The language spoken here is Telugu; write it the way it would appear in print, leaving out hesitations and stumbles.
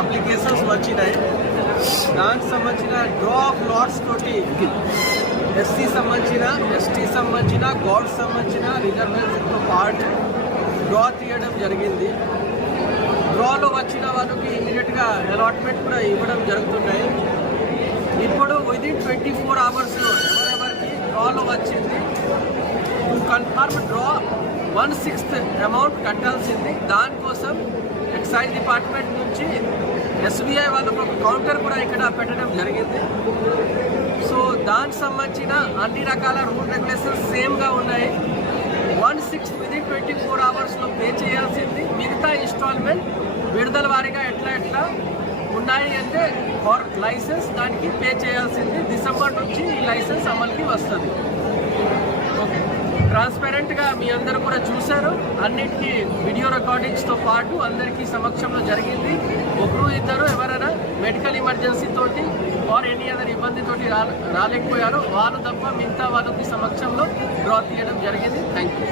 అప్లికేషన్స్ వచ్చినాయి. దానికి సంబంధించిన డ్రా ఆఫ్ లాట్స్ తోటి ఎస్సీ సంబంధించిన, ఎస్టీ సంబంధించిన, గౌడ్ సంబంధించిన రిజర్వేషన్తో పాటు డ్రా తీయడం జరిగింది. డ్రాలో వచ్చిన వాళ్ళకి ఇమీడియట్గా అలాట్మెంట్ కూడా ఇవ్వడం జరుగుతున్నాయి. ఇప్పుడు విదిన్ 24 అవర్స్లో ఎవరెవరికి డ్రాలో వచ్చింది కన్ఫర్మ్ డ్రా 1/6 అమౌంట్ కట్టాల్సింది. దానికోసం ఎక్సైజ్ డిపార్ట్మెంట్ నుంచి ఎస్బీఐ వాళ్ళకు ఒక కౌంటర్ కూడా ఇక్కడ పెట్టడం జరిగింది. సో దానికి సంబంధించిన అన్ని రకాల రూల్ రెగ్యులేషన్స్ సేమ్గా ఉన్నాయి. 1/6 విదిన్ 24 అవర్స్లో పే చేయాల్సింది. మిగతా ఇన్స్టాల్మెంట్ విడుదల వారీగా ఎట్లా ఉన్నాయి అంటే ఫర్ లైసెన్స్ దానికి పే చేయాల్సింది. డిసెంబర్ నుంచి ఈ లైసెన్స్ అమలుకి వస్తుంది. ఓకే, ట్రాన్స్పరెంట్గా మీ అందరూ కూడా చూశారు. అన్నిటికీ వీడియో రికార్డింగ్స్తో పాటు అందరికీ సమక్షంలో జరిగింది. ఒకరు ఇద్దరు ఎవరైనా మెడికల్ ఎమర్జెన్సీ తోటి ఆర్ ఎనీ అదర్ ఇబ్బందితోటి రాలేకపోయారో వాళ్ళు తప్ప మిగతా వాళ్ళకి సమక్షంలో డ్రా తీయడం జరిగింది. Thank you.